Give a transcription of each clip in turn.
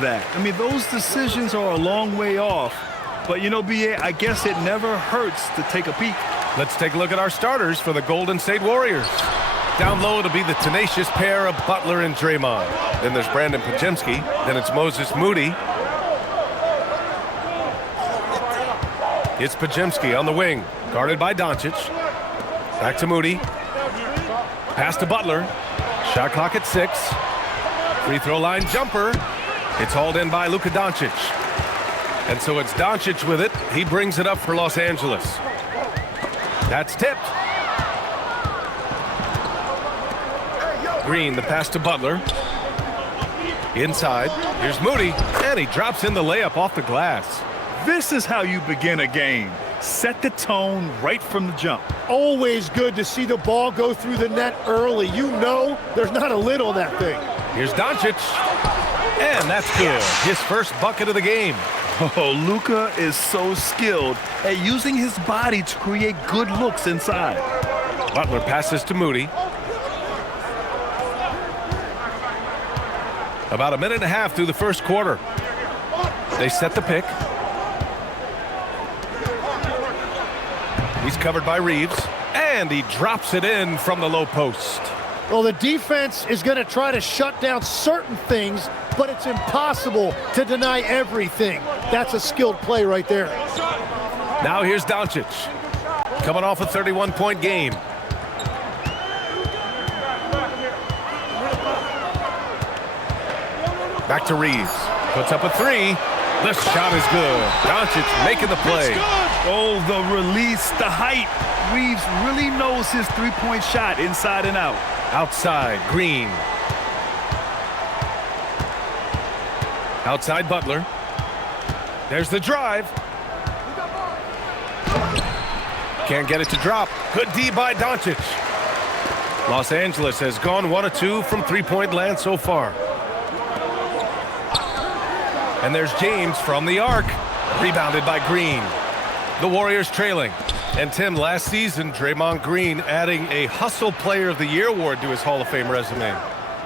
that. I mean, those decisions are a long way off. But, you know, B.A., I guess it never hurts to take a peek. Let's take a look at our starters for the Golden State Warriors. Down low to be the tenacious pair of Butler and Draymond. Then there's Brandon Pajemski. Then it's Moses Moody. It's Pajemski on the wing, guarded by Doncic. Back to Moody. Pass to Butler. Shot clock at 6. Free throw line jumper. It's hauled in by Luka Doncic. And so it's Doncic with it. He brings it up for Los Angeles. That's tipped. Green, the pass to Butler. Inside. Here's Moody. And he drops in the layup off the glass. This is how you begin a game. Set the tone right from the jump. Always good to see the ball go through the net early. You know there's not a lid on that thing. Here's Doncic. And that's good. His first bucket of the game. Oh, Luka is so skilled at using his body to create good looks inside. Butler passes to Moody. About a minute and a half through the first quarter. They set the pick. He's covered by Reeves, and he drops it in from the low post. Well, the defense is going to try to shut down certain things, but it's impossible to deny everything. That's a skilled play right there. Now here's Doncic, coming off a 31-point game. Back to Reeves. Puts up a 3. The shot is good. Doncic making the play. Oh, the release, the height. Reeves really knows his three-point shot inside and out. Outside, Green. Outside, Butler. There's the drive. Can't get it to drop. Good D by Doncic. Los Angeles has gone 1 of 2 from three-point land so far. And there's James from the arc. Rebounded by Green. The Warriors trailing. And Tim, last season, Draymond Green adding a Hustle Player of the Year award to his Hall of Fame resume.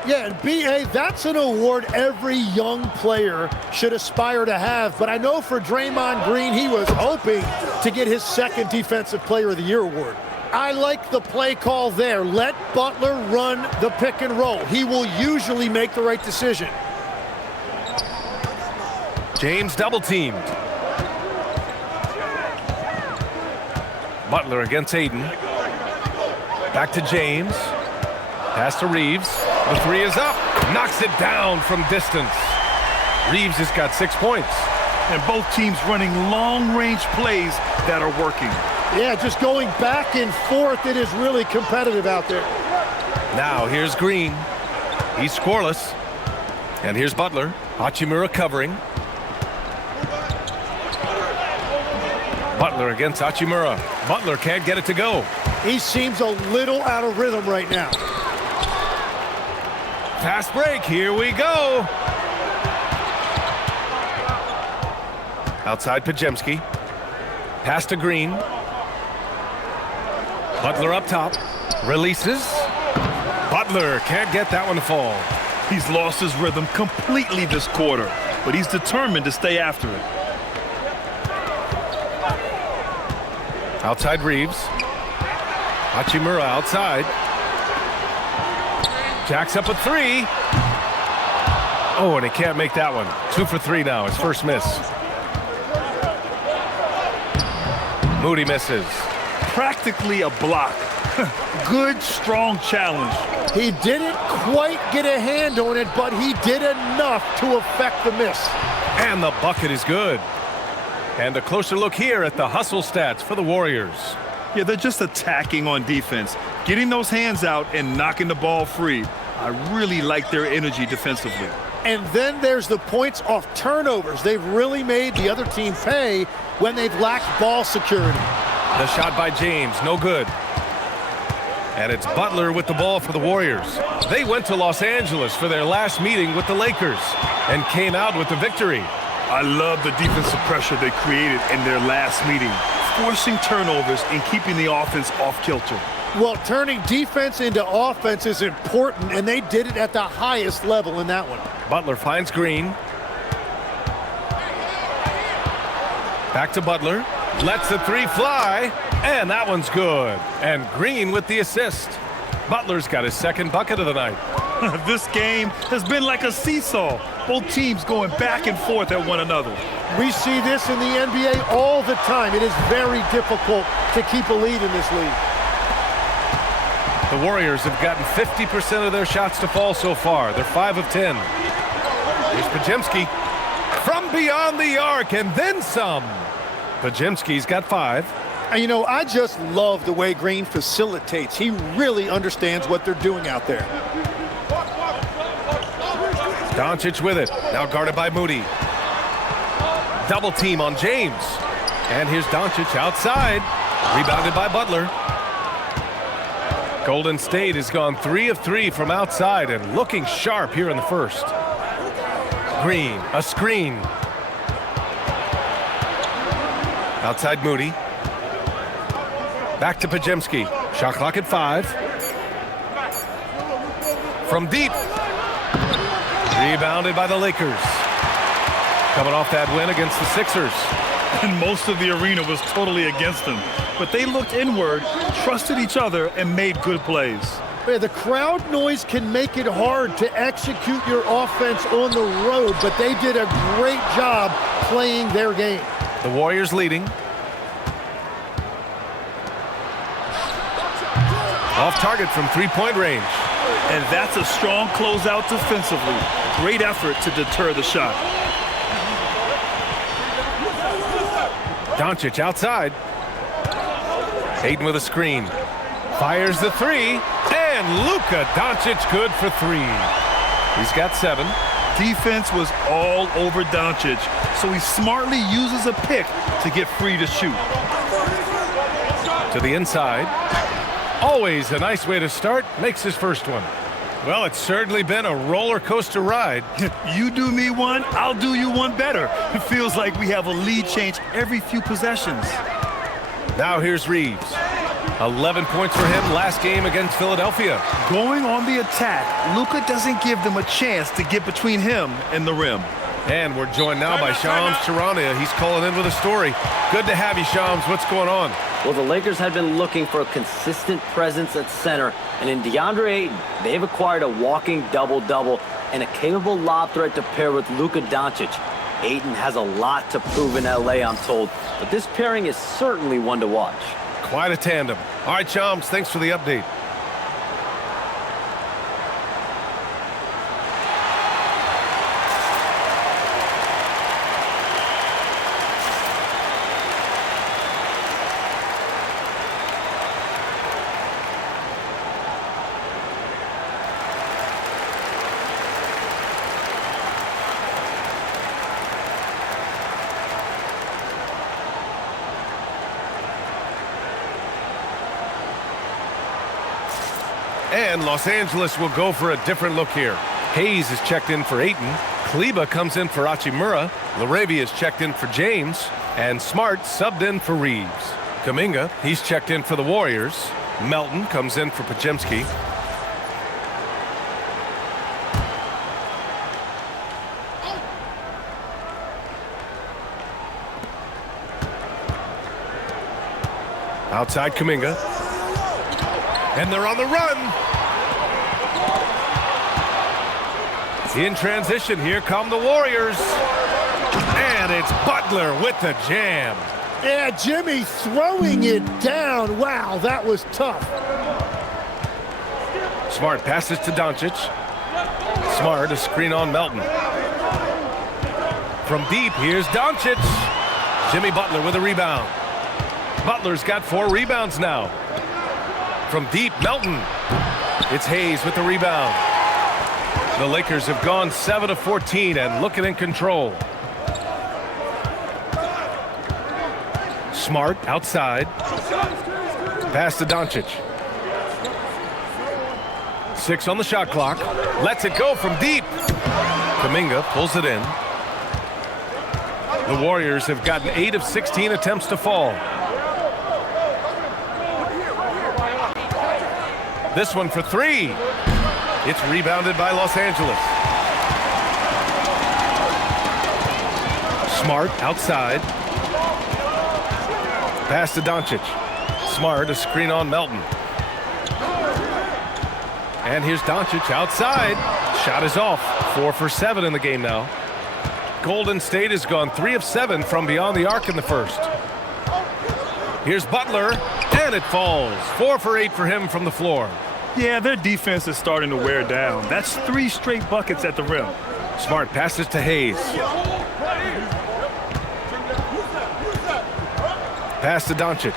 Yeah, and B.A., that's an award every young player should aspire to have. But I know for Draymond Green, he was hoping to get his second Defensive Player of the Year award. I like the play call there. Let Butler run the pick and roll. He will usually make the right decision. James double-teamed. Butler against Aiden. Back to James. Pass to Reeves. The 3 is up. Knocks it down from distance. Reeves has got 6 points. And both teams running long-range plays that are working. Yeah, just going back and forth. It is really competitive out there. Now here's Green. He's scoreless. And here's Butler. Hachimura covering. Butler against Hachimura. Butler can't get it to go. He seems a little out of rhythm right now. Fast break. Here we go. Outside Pajemski. Pass to Green. Butler up top. Releases. Butler can't get that one to fall. He's lost his rhythm completely this quarter, but he's determined to stay after it. Outside Reeves. Hachimura outside. Jacks up a 3. Oh, and he can't make that one. 2 for 3 now. His first miss. Moody misses. Practically a block. Good, strong challenge. He didn't quite get a hand on it, but he did enough to affect the miss. And the bucket is good. And a closer look here at the hustle stats for the Warriors. Yeah, they're just attacking on defense, getting those hands out and knocking the ball free. I really like their energy defensively. And then there's the points off turnovers. They've really made the other team pay when they've lacked ball security. The shot by James, no good. And it's Butler with the ball for the Warriors. They went to Los Angeles for their last meeting with the Lakers and came out with the victory. I love the defensive pressure they created in their last meeting, forcing turnovers and keeping the offense off kilter. Well, turning defense into offense is important, and they did it at the highest level in that one. Butler finds Green. Back to Butler. Lets the three fly. And that one's good. And Green with the assist. Butler's got his second bucket of the night. This game has been like a seesaw. Both teams going back and forth at one another. We see this in the NBA all the time. It is very difficult to keep a lead in this league. The Warriors have gotten 50% of their shots to fall so far. They're 5 of 10. Here's Podziemski from beyond the arc and then some. Podziemski's got 5. And you know, I just love the way Green facilitates. He really understands what they're doing out there. Doncic with it. Now guarded by Moody. Double team on James. And here's Doncic outside. Rebounded by Butler. Golden State has gone 3 of 3 from outside and looking sharp here in the first. Green, a screen. Outside Moody. Back to Podziemski. Shot clock at 5. From deep. Rebounded by the Lakers. Coming off that win against the Sixers. And most of the arena was totally against them. But they looked inward, trusted each other, and made good plays. Yeah, the crowd noise can make it hard to execute your offense on the road, but they did a great job playing their game. The Warriors leading. Off target from three-point range. And that's a strong closeout defensively. Great effort to deter the shot. Doncic outside. Ayton with a screen. Fires the three. And Luka Doncic good for 3. He's got 7. Defense was all over Doncic, so he smartly uses a pick to get free to shoot. To the inside. Always a nice way to start. Makes his first one. Well, it's certainly been a roller coaster ride. You do me one, I'll do you one better. It feels like we have a lead change every few possessions. Now here's Reeves. 11 points for him last game against Philadelphia. Going on the attack, Luka doesn't give them a chance to get between him and the rim. And we're joined now by Shams Charania. He's calling in with a story. Good to have you, Shams. What's going on? Well, the Lakers had been looking for a consistent presence at center, and in DeAndre Ayton, they've acquired a walking double-double and a capable lob threat to pair with Luka Doncic. Ayton has a lot to prove in LA, I'm told, but this pairing is certainly one to watch. Quite a tandem. All right, Shams, thanks for the update. And Los Angeles will go for a different look here. Hayes is checked in for Ayton. Kleba comes in for Hachimura. Laravia is checked in for James. And Smart subbed in for Reeves. Kuminga, he's checked in for the Warriors. Melton comes in for Podziemski. Outside Kuminga. And they're on the run. In transition, here come the Warriors. And it's Butler with the jam. Yeah, Jimmy throwing it down. Wow, that was tough. Smart passes to Doncic. Smart, a screen on Melton. From deep, here's Doncic. Jimmy Butler with a rebound. Butler's got 4 rebounds now. From deep, Melton. It's Hayes with the rebound. The Lakers have gone 7 of 14 and looking in control. Smart outside. Pass to Doncic. 6 on the shot clock. Lets it go from deep. Kuminga pulls it in. The Warriors have gotten 8 of 16 attempts to fall. This one for 3. It's rebounded by Los Angeles. Smart outside. Pass to Doncic. Smart, a screen on Melton. And here's Doncic outside. Shot is off. 4 for 7 in the game now. Golden State has gone 3 of 7 from beyond the arc in the first. Here's Butler, and it falls. 4 for 8 for him from the floor. Yeah, their defense is starting to wear down. That's 3 straight buckets at the rim. Smart passes to Hayes. Pass to Doncic.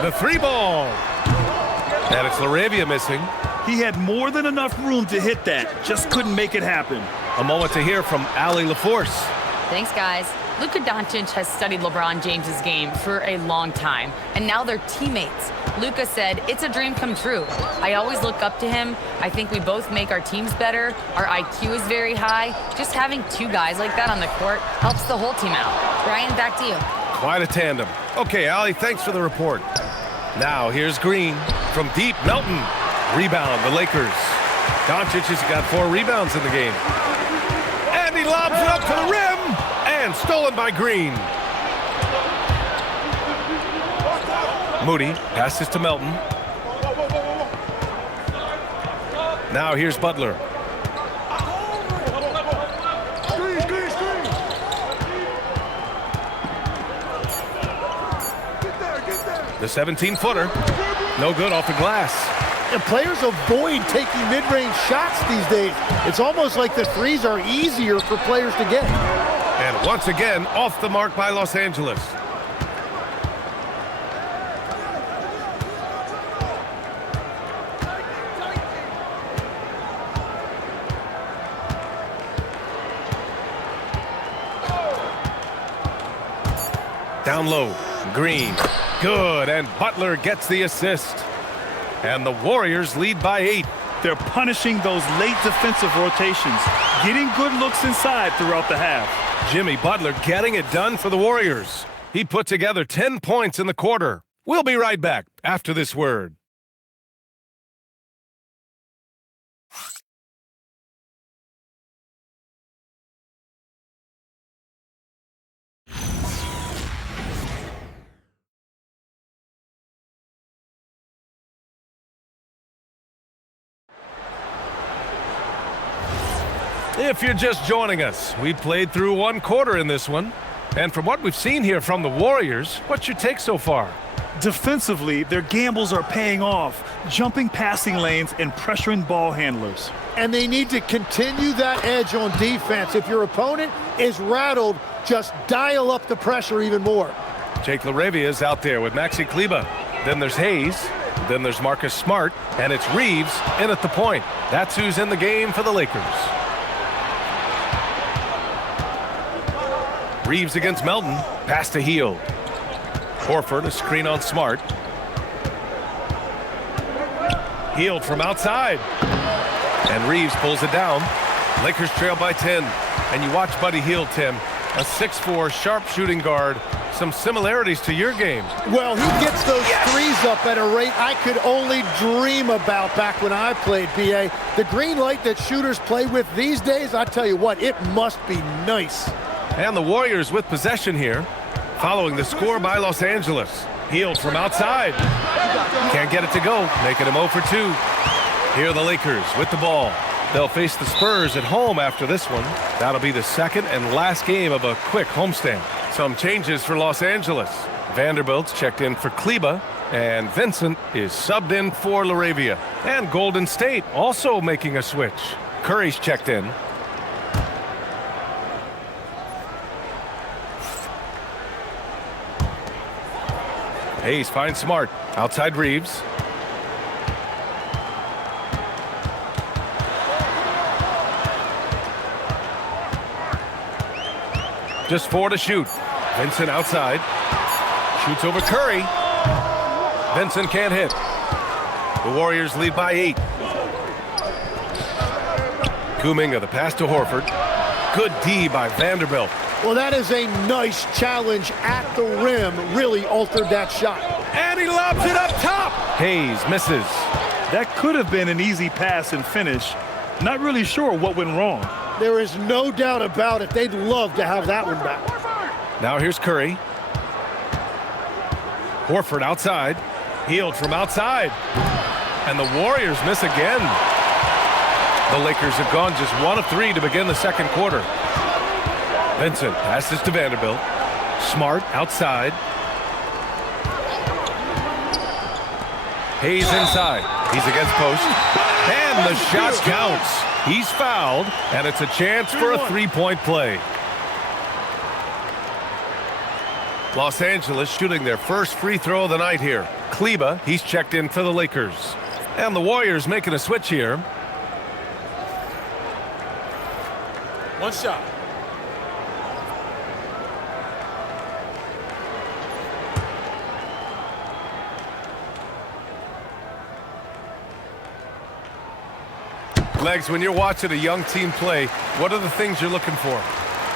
The 3 ball. And it's LaRavia missing. He had more than enough room to hit that. Just couldn't make it happen. A moment to hear from Allie LaForce. Thanks, guys. Luka Doncic has studied LeBron James's game for a long time, and now they're teammates. Luka said, "It's a dream come true. I always look up to him. I think we both make our teams better. Our IQ is very high. Just having 2 guys like that on the court helps the whole team out." Brian, back to you. Quite a tandem. Okay, Allie, thanks for the report. Now here's Green from deep. Melton. Rebound, the Lakers. Doncic has got 4 rebounds in the game. And he lobs it up to the rim. And stolen by Green. Moody passes to Melton. Now here's Butler. The 17-footer. No good off the glass. And players avoid taking mid-range shots these days. It's almost like the threes are easier for players to get. And once again, off the mark by Los Angeles. Down low, Green. Good, and Butler gets the assist. And the Warriors lead by 8. They're punishing those late defensive rotations, getting good looks inside throughout the half. Jimmy Butler getting it done for the Warriors. He put together 10 points in the quarter. We'll be right back after this word. If you're just joining us, we played through 1 quarter in this one. And from what we've seen here from the Warriors, what's your take so far? Defensively, their gambles are paying off, jumping passing lanes and pressuring ball handlers. And they need to continue that edge on defense. If your opponent is rattled, just dial up the pressure even more. Jake LaRavia is out there with Maxi Kleber. Then there's Hayes. Then there's Marcus Smart. And it's Reeves in at the point. That's who's in the game for the Lakers. Reeves against Melton. Pass to Hield. Horford, a screen on Smart. Hield from outside. And Reeves pulls it down. Lakers trail by 10. And you watch Buddy Hield, Tim. A 6'4", sharp shooting guard. Some similarities to your game. Well, he gets those threes up at a rate I could only dream about back when I played, B.A. The green light that shooters play with these days, I tell you what, it must be nice. And the Warriors with possession here, following the score by Los Angeles. Hield from outside. Can't get it to go, making him 0 for 2. Here are the Lakers with the ball. They'll face the Spurs at home after this one. That'll be the second and last game of a quick homestand. Some changes for Los Angeles. Vanderbilt's checked in for Kleber, and Vincent is subbed in for LaRavia. And Golden State also making a switch. Curry's checked in. Hayes finds Smart. Outside Reeves. Just 4 to shoot. Vincent outside. Shoots over Curry. Vincent can't hit. The Warriors lead by 8. Kuminga, the pass to Horford. Good D by Vanderbilt. Well, that is a nice challenge at the rim. Really altered that shot. And he lobs it up top. Hayes misses. That could have been an easy pass and finish. Not really sure what went wrong. There is no doubt about it. They'd love to have that one back. Now here's Curry. Horford outside. Healed from outside. And the Warriors miss again. The Lakers have gone just 1 of 3 to begin the second quarter. Vincent passes to Vanderbilt. Smart outside. Hayes inside. He's against post. And the shot counts. He's fouled, and it's a chance for a three-point play. Los Angeles shooting their first free throw of the night here. Kleba, he's checked in for the Lakers. And the Warriors making a switch here. One shot. Legs, when you're watching a young team play, what are the things you're looking for?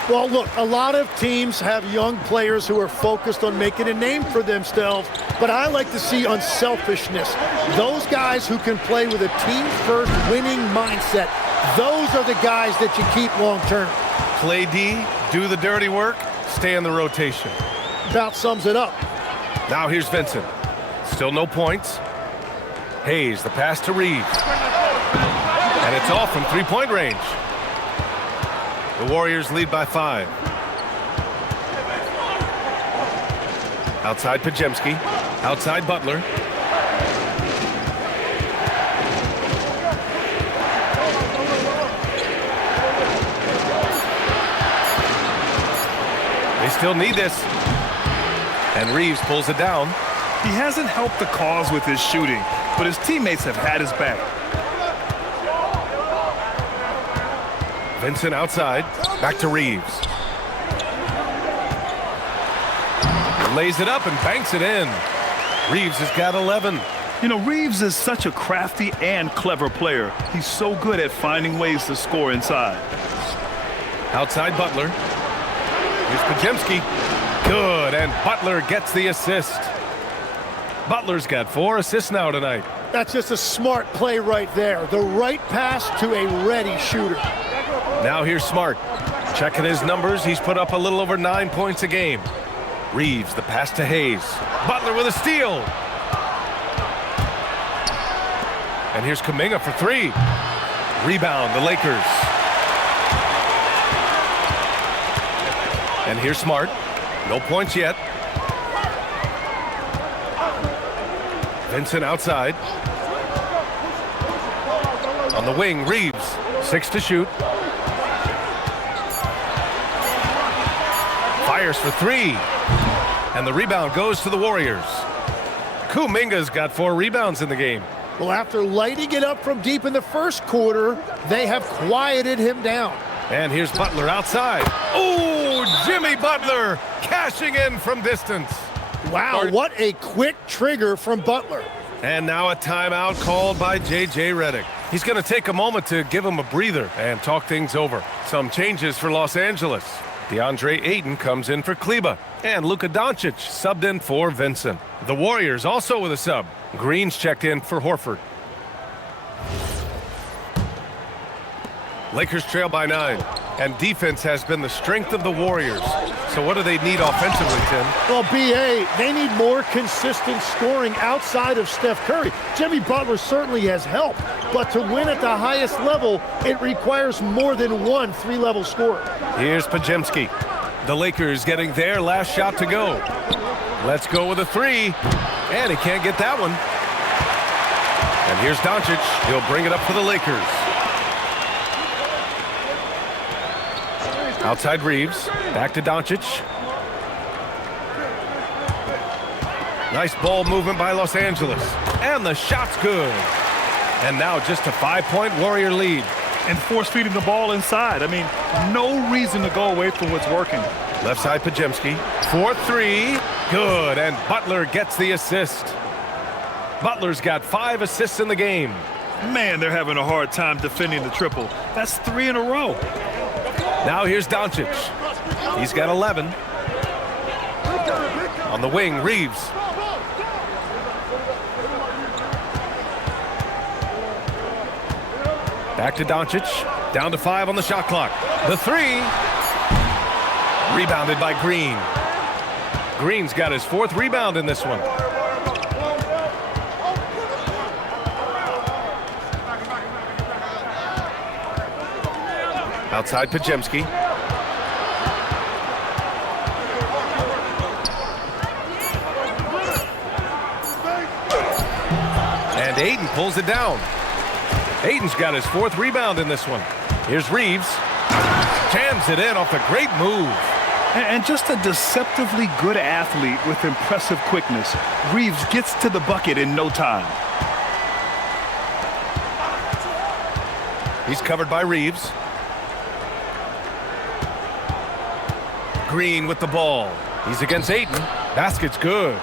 Well, look, a lot of teams have young players who are focused on making a name for themselves, but I like to see unselfishness. Those guys who can play with a team-first winning mindset, those are the guys that you keep long-term. Play D, do the dirty work, stay in the rotation. About sums it up. Now here's Vincent. Still no points. Hayes, the pass to Reeves. And it's off from three-point range. The Warriors lead by 5. Outside Pajemski. Outside Butler. They still need this. And Reeves pulls it down. He hasn't helped the cause with his shooting, but his teammates have had his back. Vincent outside. Back to Reeves. Lays it up and banks it in. Reeves has got 11. You know, Reeves is such a crafty and clever player. He's so good at finding ways to score inside. Outside Butler. Here's Pajemski. Good, and Butler gets the assist. Butler's got 4 assists now tonight. That's just a smart play right there. The right pass to a ready shooter. Now here's Smart. Checking his numbers, he's put up a little over 9 points a game. Reeves, the pass to Hayes. Butler with a steal. And here's Kuminga for 3. Rebound, the Lakers. And here's Smart. No points yet. Vincent outside. On the wing, Reeves. 6 to shoot. Fires for 3. And the rebound goes to the Warriors. Kuminga's got 4 rebounds in the game. Well, after lighting it up from deep in the first quarter, they have quieted him down. And here's Butler outside. Oh, Jimmy Butler cashing in from distance. Wow, what a quick trigger from Butler. And now a timeout called by J.J. Redick. He's going to take a moment to give him a breather and talk things over. Some changes for Los Angeles. DeAndre Ayton comes in for Kleba. And Luka Doncic subbed in for Vincent. The Warriors also with a sub. Green's checked in for Horford. Lakers trail by 9. And defense has been the strength of the Warriors. So what do they need offensively, Tim? Well, B.A., they need more consistent scoring outside of Steph Curry. Jimmy Butler certainly has helped, but to win at the highest level, it requires more than one 3-level scorer. Here's Pajemski. The Lakers getting their last shot to go. Let's go with a 3. And he can't get that one. And here's Doncic. He'll bring it up for the Lakers. Outside Reeves. Back to Doncic. Nice ball movement by Los Angeles. And the shot's good. And now just a 5-point Warrior lead. And force feeding the ball inside. I mean, no reason to go away from what's working. Left side Pajemski. 4-3. Good. And Butler gets the assist. Butler's got 5 assists in the game. Man, they're having a hard time defending the triple. That's 3 in a row. Now here's Doncic. He's got 11. On the wing, Reeves. Back to Doncic. Down to 5 on the shot clock. The 3. Rebounded by Green. Green's got his 4th rebound in this one. Outside Pajemski. And Ayton pulls it down. Ayton's got his 4th rebound in this one. Here's Reeves. Jams it in off a great move. And just a deceptively good athlete with impressive quickness. Reeves gets to the bucket in no time. He's covered by Reeves. Green with the ball. He's against Ayton. Basket's good.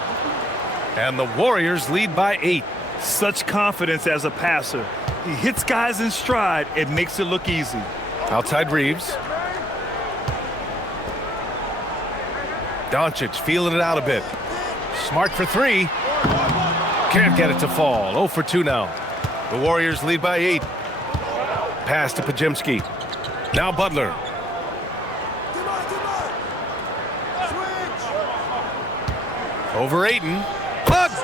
And the Warriors lead by 8. Such confidence as a passer. He hits guys in stride and makes it look easy. Outside Reeves. Doncic feeling it out a bit. Smart for 3. Can't get it to fall. 0 for 2 now. The Warriors lead by 8. Pass to Pajemski. Now Butler. Over Ayton.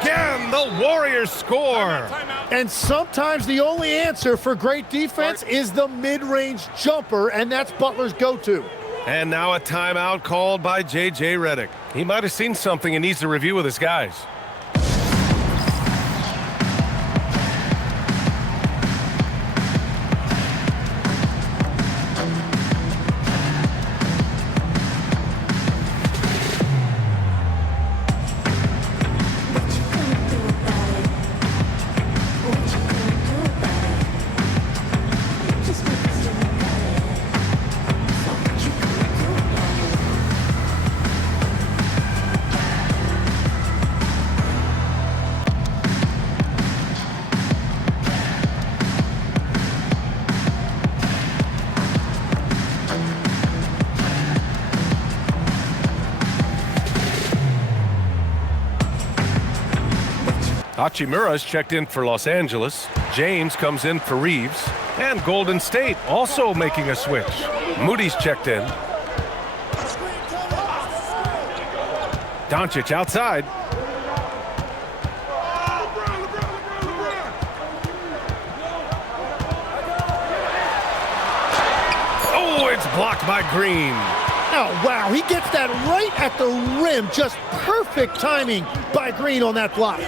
Again, the Warriors score. And sometimes the only answer for great defense is the mid-range jumper, and that's Butler's go-to. And now a timeout called by J.J. Redick. He might have seen something and needs to review with his guys. Hachimura's checked in for Los Angeles. James comes in for Reeves. And Golden State also making a switch. Moody's checked in. Doncic outside. Oh, it's blocked by Green. Oh, wow, he gets that right at the rim. Just perfect timing by Green on that block.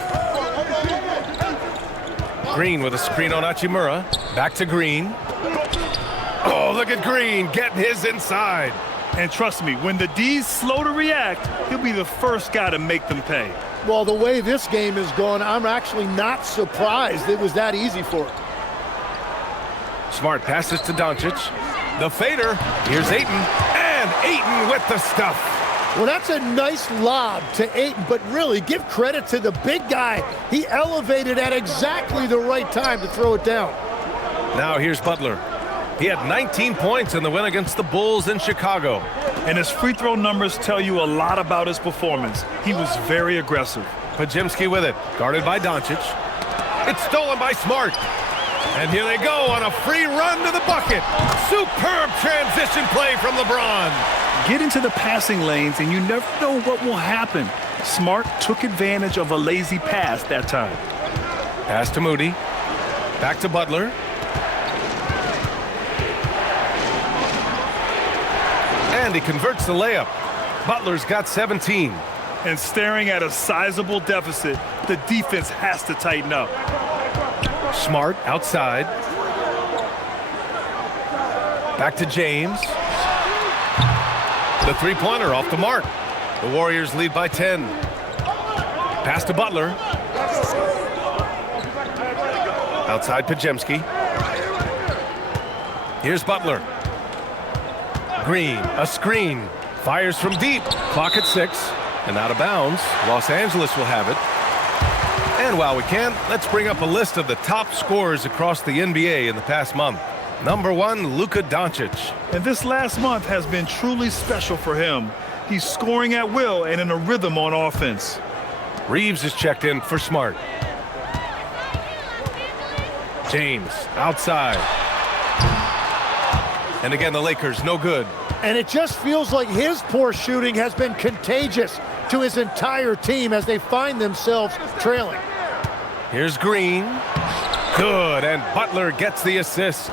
Green with a screen on Hachimura. Back to Green. Oh, look at Green getting his inside. And trust me, when the D's slow to react, he'll be the first guy to make them pay. Well, the way this game is going, I'm actually not surprised it was that easy for him. Smart passes to Doncic. The fader. Here's Ayton. And Ayton with the stuff. Well, that's a nice lob to Ayton, but really give credit to the big guy. He elevated at exactly the right time to throw it down. Now here's Butler. He had 19 points in the win against the Bulls in Chicago. And his free throw numbers tell you a lot about his performance. He was very aggressive. Pajemski with it, guarded by Doncic. It's stolen by Smart. And here they go on a free run to the bucket. Superb transition play from LeBron. Get into the passing lanes and you never know what will happen. Smart took advantage of a lazy pass that time. Pass to Moody. Back to Butler. And he converts the layup. Butler's got 17. And staring at a sizable deficit, the defense has to tighten up. Smart outside. Back to James. The three-pointer off the mark. The Warriors lead by 10. Pass to Butler. Outside Pajemski. Here's Butler. Green, a screen. Fires from deep. Clock at 6. And out of bounds. Los Angeles will have it. And while we can, let's bring up a list of the top scorers across the NBA in the past month. Number 1, Luka Doncic. And this last month has been truly special for him. He's scoring at will and in a rhythm on offense. Reeves is checked in for Smart. James outside. And again, the Lakers no good. And it just feels like his poor shooting has been contagious. to his entire team as they find themselves trailing. Here's Green. Good, and Butler gets the assist.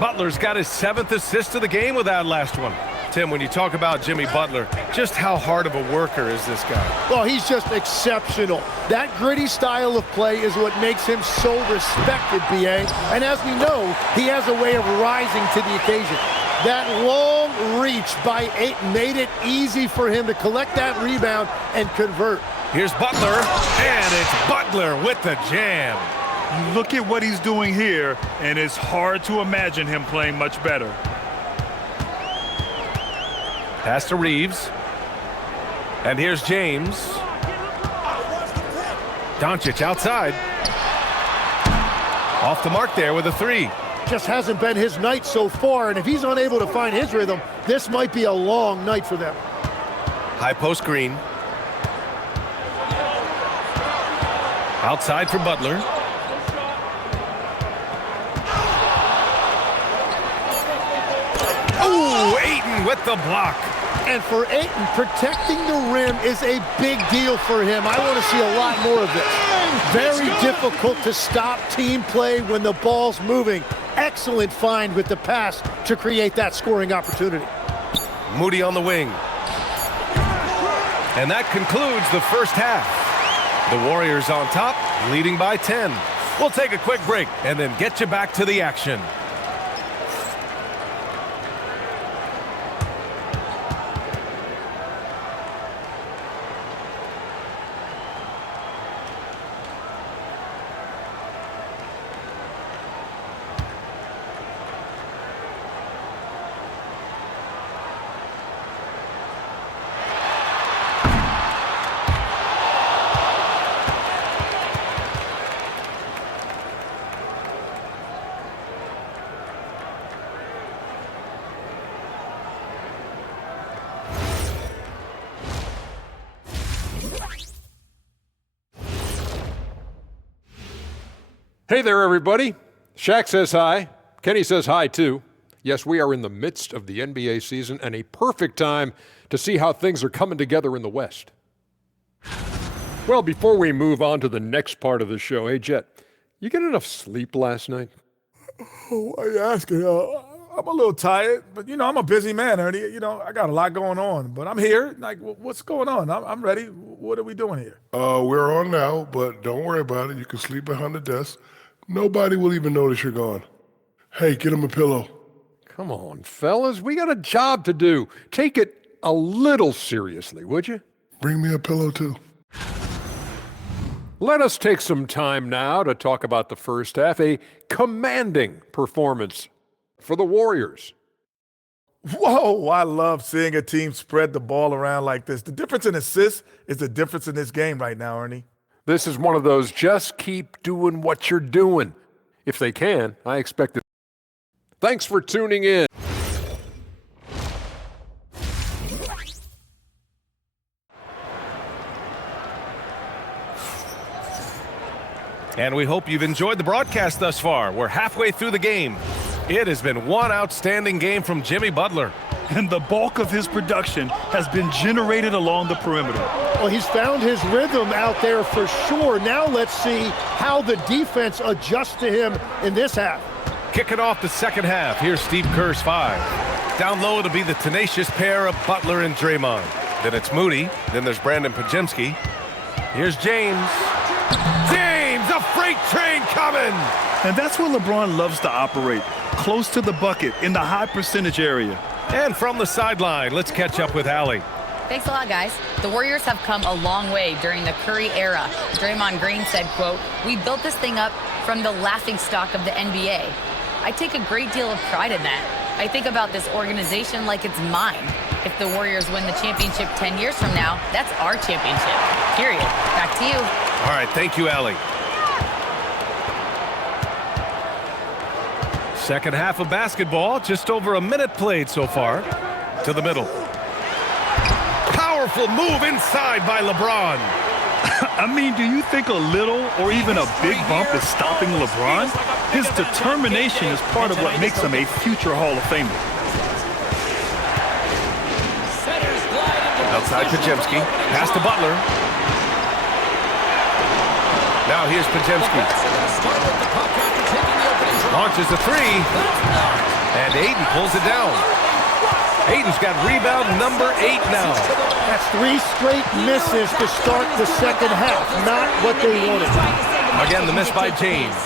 Butler's got his 7th assist of the game with that last one. Tim, when you talk about Jimmy Butler, just how hard of a worker is this guy? Well, he's just exceptional. That gritty style of play is what makes him so respected, B.A. And as we know, he has a way of rising to the occasion. That long reach by Ayton made it easy for him to collect that rebound and convert. Here's Butler, and it's Butler with the jam. You look at what he's doing here, and it's hard to imagine him playing much better. Pass to Reeves. And here's James. Doncic outside. Off the mark there with a 3. Just hasn't been his night so far, and if he's unable to find his rhythm, this might be a long night for them. High post Green. Outside for Butler. Oh, Ayton with the block. And for Ayton, protecting the rim is a big deal for him. I want to see a lot more of this. Very difficult to stop team play when the ball's moving. Excellent find with the pass to create that scoring opportunity. Moody on the wing. And that concludes the first half. The Warriors on top, leading by 10. We'll take a quick break and then get you back to the action. Hey there, everybody. Shaq says hi. Kenny says hi, too. Yes, we are in the midst of the NBA season and a perfect time to see how things are coming together in the West. Well, before we move on to the next part of the show, hey, Jet, you get enough sleep last night? Oh, why are you asking? I'm a little tired, but, I'm a busy man, Ernie. I got a lot going on, but I'm here. Like, what's going on? I'm ready. What are we doing here? We're on now, but don't worry about it. You can sleep behind the desk. Nobody will even notice you're gone. Hey, get him a pillow. Come on, fellas. We got a job to do. Take it a little seriously, would you? Bring me a pillow, too. Let us take some time now to talk about the first half, a commanding performance for the Warriors. Whoa, I love seeing a team spread the ball around like this. The difference in assists is the difference in this game right now, Ernie. This is one of those just keep doing what you're doing. If they can, I expect it. Thanks for tuning in. And we hope you've enjoyed the broadcast thus far. We're halfway through the game. It has been one outstanding game from Jimmy Butler. And the bulk of his production has been generated along the perimeter. Well, he's found his rhythm out there for sure. Now let's see how the defense adjusts to him in this half. Kicking off the second half, here's Steve Kerr's 5. Down low, it'll be the tenacious pair of Butler and Draymond. Then it's Moody. Then there's Brandon Peljemski. Here's James. James, a freight train coming! And that's where LeBron loves to operate, close to the bucket in the high percentage area. And from the sideline, let's catch up with Allie. Thanks a lot, guys. The Warriors have come a long way during the Curry era. Draymond Green said, quote, "We built this thing up from the laughingstock of the NBA." I take a great deal of pride in that. I think about this organization like it's mine. If the Warriors win the championship 10 years from now, that's our championship, period. Back to you. All right, thank you, Allie. Second half of basketball, just over a minute played so far. To the middle. Powerful move inside by LeBron. I mean, do you think a little or even a big bump is stopping LeBron? His determination is part of what makes him a future Hall of Famer. Outside Pajemski. Pass to Butler. Now here's Pajemski. Launches a three. And Ayton pulls it down. Ayton's got rebound number 8 now. That's 3 straight misses to start the second half. Not what they wanted. Again, the miss by James.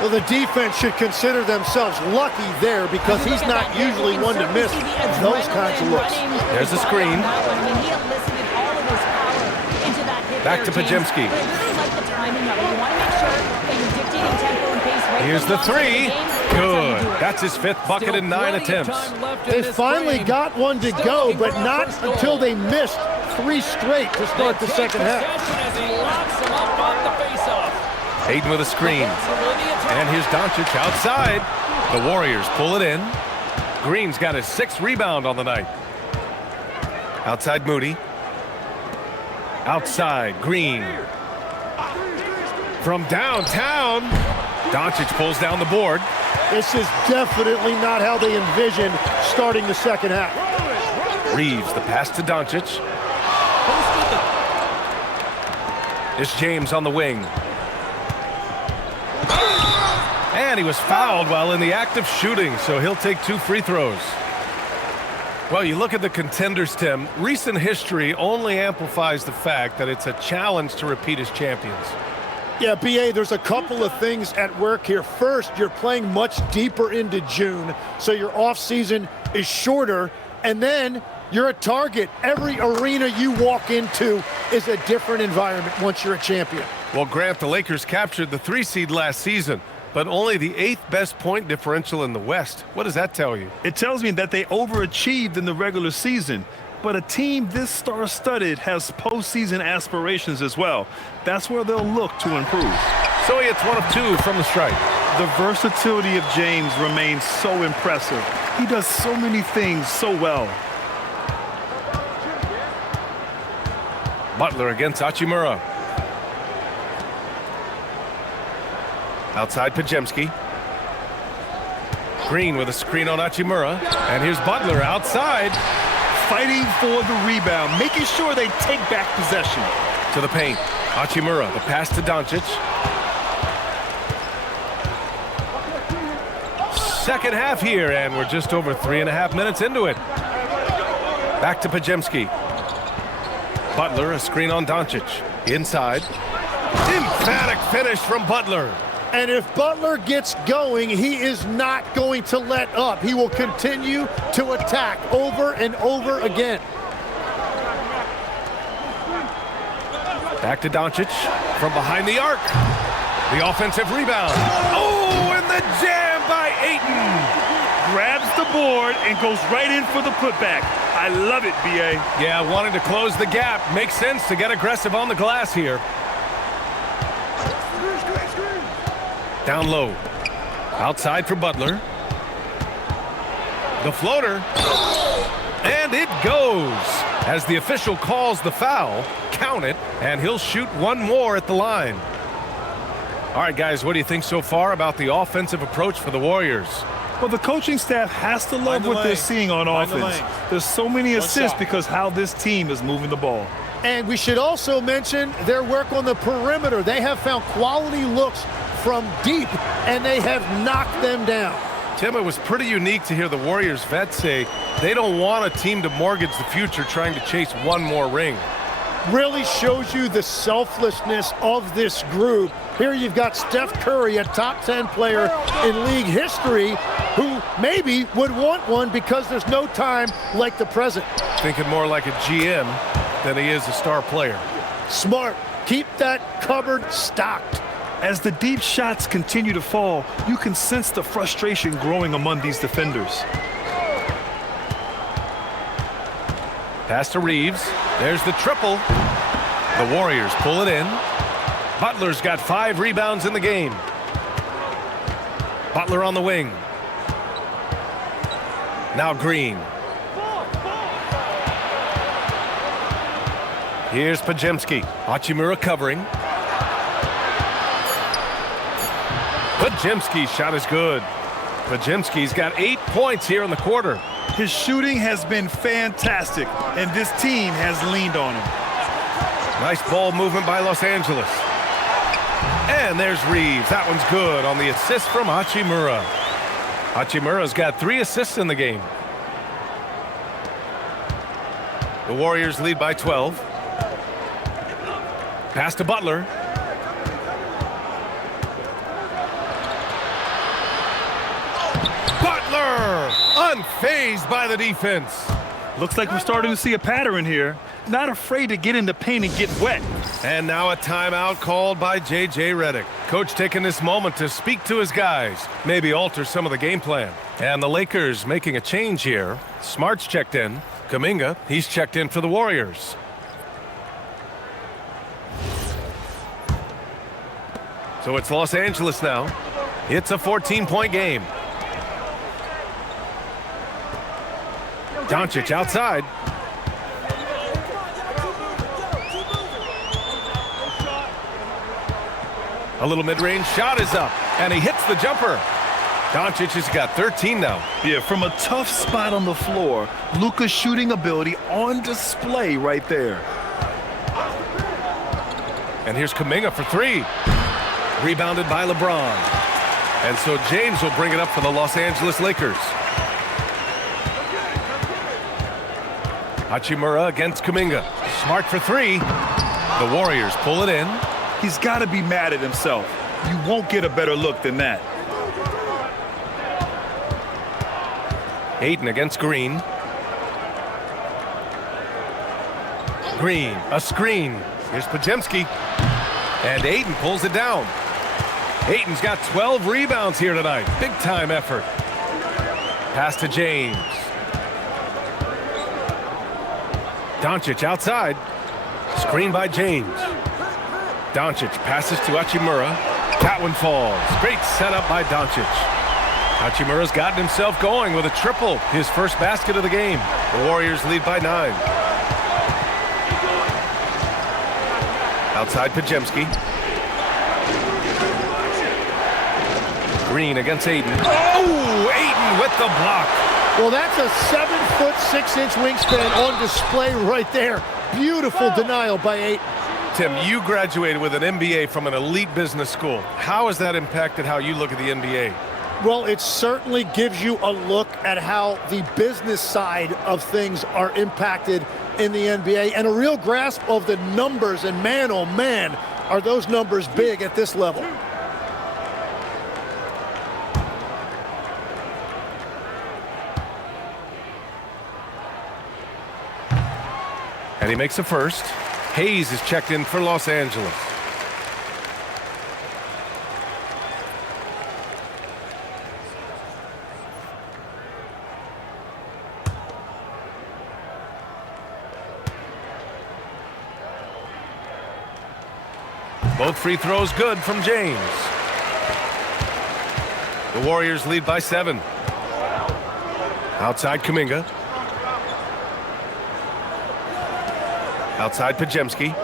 Well, the defense should consider themselves lucky there because he's not usually one to miss those kinds of looks. There's the screen. Back to Pajemski. Here's the three. Good. That's his 5th bucket in 9 attempts. They finally got one to go, but not until they missed 3 straight to start the second half. Ayton with a screen. And here's Doncic outside. The Warriors pull it in. Green's got his 6th rebound on the night. Outside Moody. Outside Green. From downtown, Doncic pulls down the board. This is definitely not how they envisioned starting the second half. Reeves, the pass to Doncic. It's James on the wing. And he was fouled while in the act of shooting, so he'll take 2 free throws. Well, you look at the contenders, Tim. Recent history only amplifies the fact that it's a challenge to repeat as champions. Yeah, B.A., there's a couple of things at work here. First, you're playing much deeper into June, so your offseason is shorter, and then you're a target. Every arena you walk into is a different environment once you're a champion. Well, Grant, the Lakers captured the 3 seed last season, but only the 8th best point differential in the West. What does that tell you? It tells me that they overachieved in the regular season. But a team this star-studded has postseason aspirations as well. That's where they'll look to improve. So he hits 1 of 2 from the stripe. The versatility of James remains so impressive. He does so many things so well. Butler against Hachimura. Outside Pajemski. Green with a screen on Hachimura. And here's Butler outside. Fighting for the rebound, making sure they take back possession. To the paint. Hachimura, the pass to Doncic. Second half here, and we're just over 3.5 minutes into it. Back to Pajemski. Butler, a screen on Doncic. Inside. Emphatic finish from Butler. And if Butler gets going, he is not going to let up. He will continue to attack over and over again. Back to Doncic from behind the arc. The offensive rebound. Oh, and the jam by Ayton. Grabs the board and goes right in for the putback. I love it, B.A. Yeah, wanting to close the gap. Makes sense to get aggressive on the glass here. Down low. Outside for Butler. The floater. And it goes. As the official calls the foul, count it, and he'll shoot 1 more at the line. All right, guys, what do you think so far about the offensive approach for the Warriors? Well, the coaching staff has to love what they're seeing on offense. There's so many assists because how this team is moving the ball. And we should also mention their work on the perimeter. They have found quality looks from deep, and they have knocked them down. Tim, it was pretty unique to hear the Warriors vets say they don't want a team to mortgage the future trying to chase 1 more ring. Really shows you the selflessness of this group. Here you've got Steph Curry, a top 10 player in league history, who maybe would want one because there's no time like the present. Thinking more like a GM than he is a star player. Smart. Keep that cupboard stocked. As the deep shots continue to fall, you can sense the frustration growing among these defenders. Pass to Reeves. There's the triple. The Warriors pull it in. Butler's got 5 rebounds in the game. Butler on the wing. Now Green. Here's Pajemski. Hachimura covering. Pajemski's shot is good. Pajemski's got 8 points here in the quarter. His shooting has been fantastic, and this team has leaned on him. Nice ball movement by Los Angeles. And there's Reeves. That one's good on the assist from Hachimura. Hachimura's got 3 assists in the game. The Warriors lead by 12. Pass to Butler. Butler! Unfazed by the defense. Looks like we're starting to see a pattern here. Not afraid to get in the paint and get wet. And now a timeout called by J.J. Redick. Coach taking this moment to speak to his guys, maybe alter some of the game plan. And the Lakers making a change here. Smart's checked in. Kuminga, he's checked in for the Warriors. So it's Los Angeles now. It's a 14-point game. Doncic outside. A little mid-range shot is up, and he hits the jumper. Doncic has got 13 now. Yeah, from a tough spot on the floor, Luka's shooting ability on display right there. And here's Kuminga for 3. Rebounded by LeBron. And so James will bring it up for the Los Angeles Lakers. Hachimura against Kuminga. Smart for 3. The Warriors pull it in. He's got to be mad at himself. You won't get a better look than that. Ayton against Green. Green, a screen. Here's Podziemski. And Ayton pulls it down. Ayton's got 12 rebounds here tonight. Big time effort. Pass to James. Doncic outside. Screen by James. Doncic passes to Hachimura. That one falls. Great setup by Doncic. Hachimura's gotten himself going with a triple. His first basket of the game. The Warriors lead by 9. Outside Podziemski. Green against Ayton. Oh, Ayton with the block. Well, that's a 7-foot 6-inch wingspan on display right there. Beautiful denial by Ayton. Tim, you graduated with an MBA from an elite business school. How has that impacted how you look at the NBA? Well, it certainly gives you a look at how the business side of things are impacted in the NBA and a real grasp of the numbers. And man, oh man, are those numbers big at this level. And he makes a first. Hayes is checked in for Los Angeles. Both free throws good from James. The Warriors lead by 7. Outside Kuminga. Outside Podziemski.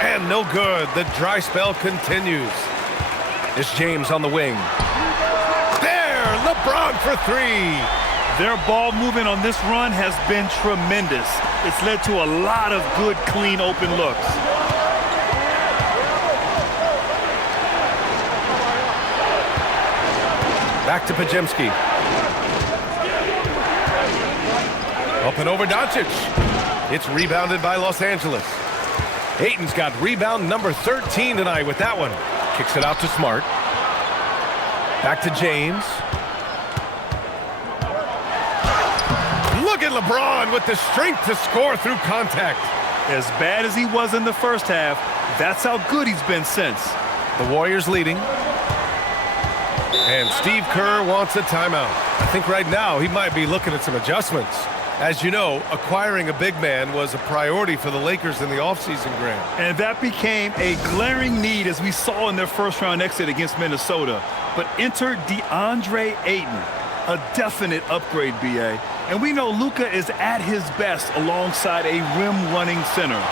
And no good. The dry spell continues. It's James on the wing. There, LeBron for 3. Their ball movement on this run has been tremendous. It's led to a lot of good, clean, open looks. Back to Podziemski. Up and over Doncic. It's rebounded by Los Angeles. Ayton's got rebound number 13 tonight with that one. Kicks it out to Smart. Back to James. Look at LeBron with the strength to score through contact. As bad as he was in the first half, that's how good he's been since. The Warriors leading. And Steve Kerr wants a timeout. I think right now he might be looking at some adjustments. As you know, acquiring a big man was a priority for the Lakers in the offseason, Graham. And that became a glaring need as we saw in their first-round exit against Minnesota. But enter DeAndre Ayton, a definite upgrade, B.A. And we know Luka is at his best alongside a rim-running center.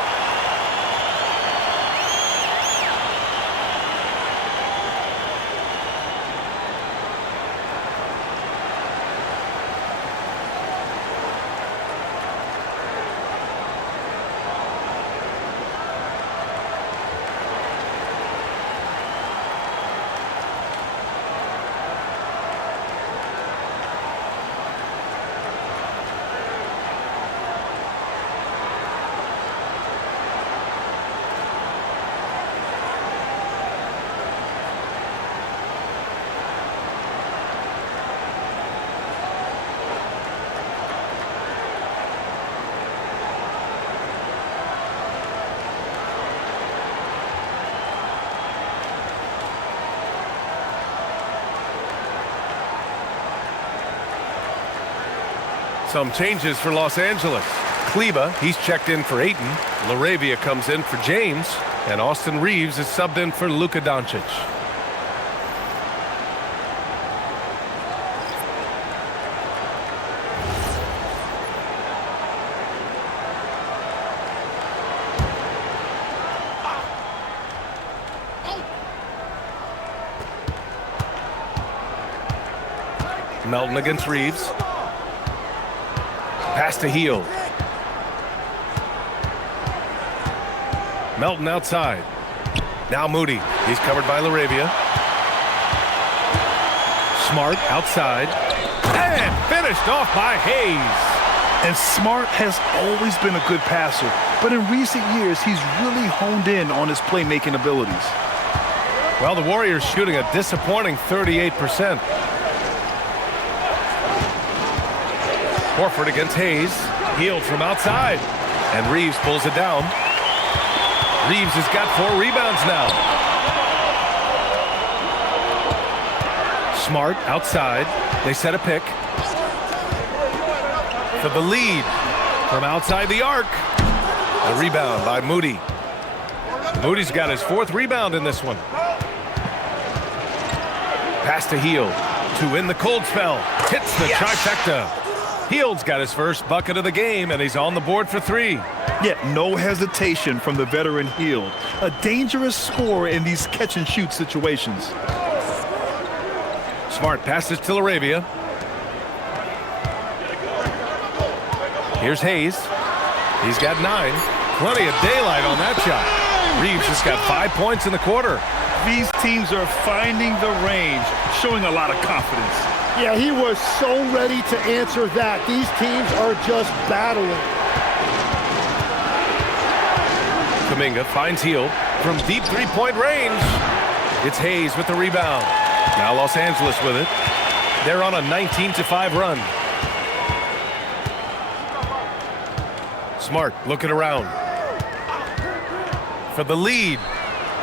Some changes for Los Angeles. Kleba, he's checked in for Ayton. LaRavia comes in for James. And Austin Reeves is subbed in for Luka Doncic. Melton against Reeves. Pass to Hield. Melton outside. Now Moody. He's covered by LaRavia. Smart outside. And finished off by Hayes. And Smart has always been a good passer, but in recent years, he's really honed in on his playmaking abilities. Well, the Warriors shooting a disappointing 38%. Horford against Hayes. Hield from outside. And Reeves pulls it down. Reeves has got 4 rebounds now. Smart outside. They set a pick. For the lead. From outside the arc. A rebound by Moody. Moody's got his 4th rebound in this one. Pass to Hield. To win the cold spell. Hits the trifecta. Hield's got his first bucket of the game, and he's on the board for 3. Yet no hesitation from the veteran Hield. A dangerous scorer in these catch-and-shoot situations. Smart passes to LaRavia. Here's Hayes. He's got 9. Plenty of daylight on that shot. Reeves has got 5 points in the quarter. These teams are finding the range, showing a lot of confidence. Yeah, he was so ready to answer that. These teams are just battling. Kuminga finds Hield from deep 3-point range. It's Hayes with the rebound. Now Los Angeles with it. They're on a 19-5 run. Smart looking around. For the lead.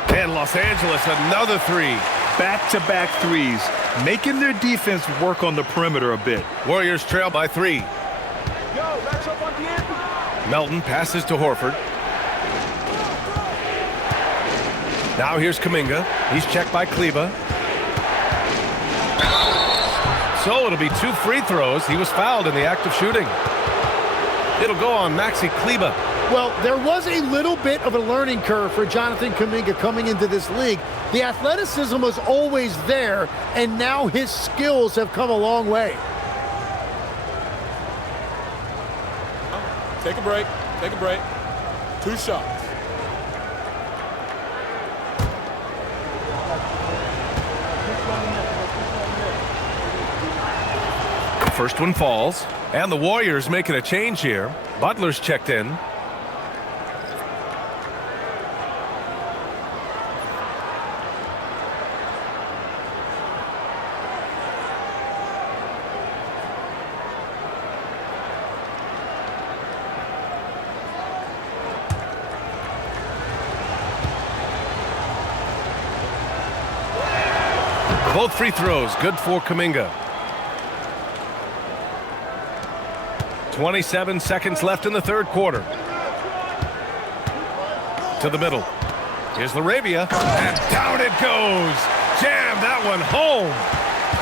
And Los Angeles another 3. Back-to-back threes, making their defense work on the perimeter a bit. Warriors trail by 3. Melton passes to Horford. Now here's Kuminga. He's checked by Kleba. So it'll be 2 free throws. He was fouled in the act of shooting. It'll go on Maxi Kleba. Well, there was a little bit of a learning curve for Jonathan Kuminga coming into this league. The athleticism was always there, and now his skills have come a long way. Take a break. Take a break. 2 shots. First one falls, and the Warriors making a change here. Butler's checked in. Both free throws good for Kuminga. 27 seconds left in the 3rd quarter. To the middle. Here's LaRavia. And down it goes. Jam that one home.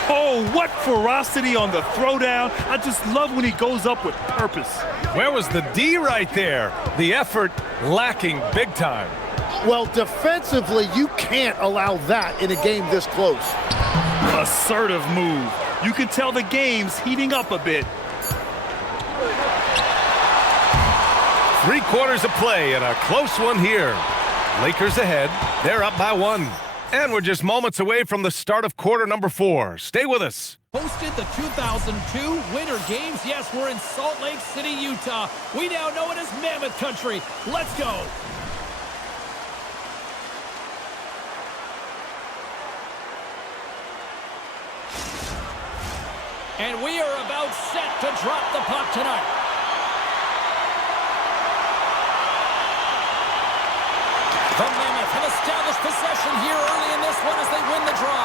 Oh, what ferocity on the throwdown. I just love when he goes up with purpose. Where was the D right there? The effort lacking big time. Well, defensively, you can't allow that in a game this close. Assertive move. You can tell the game's heating up a bit. 3 quarters of play and a close one here. Lakers ahead. They're up by 1. And we're just moments away from the start of quarter number 4. Stay with us. Hosted the 2002 Winter Games. Yes, we're in Salt Lake City, Utah. We now know it as Mammoth Country. Let's go. And we are about set to drop the puck tonight. The Mammoth have established possession here early in this one as they win the draw.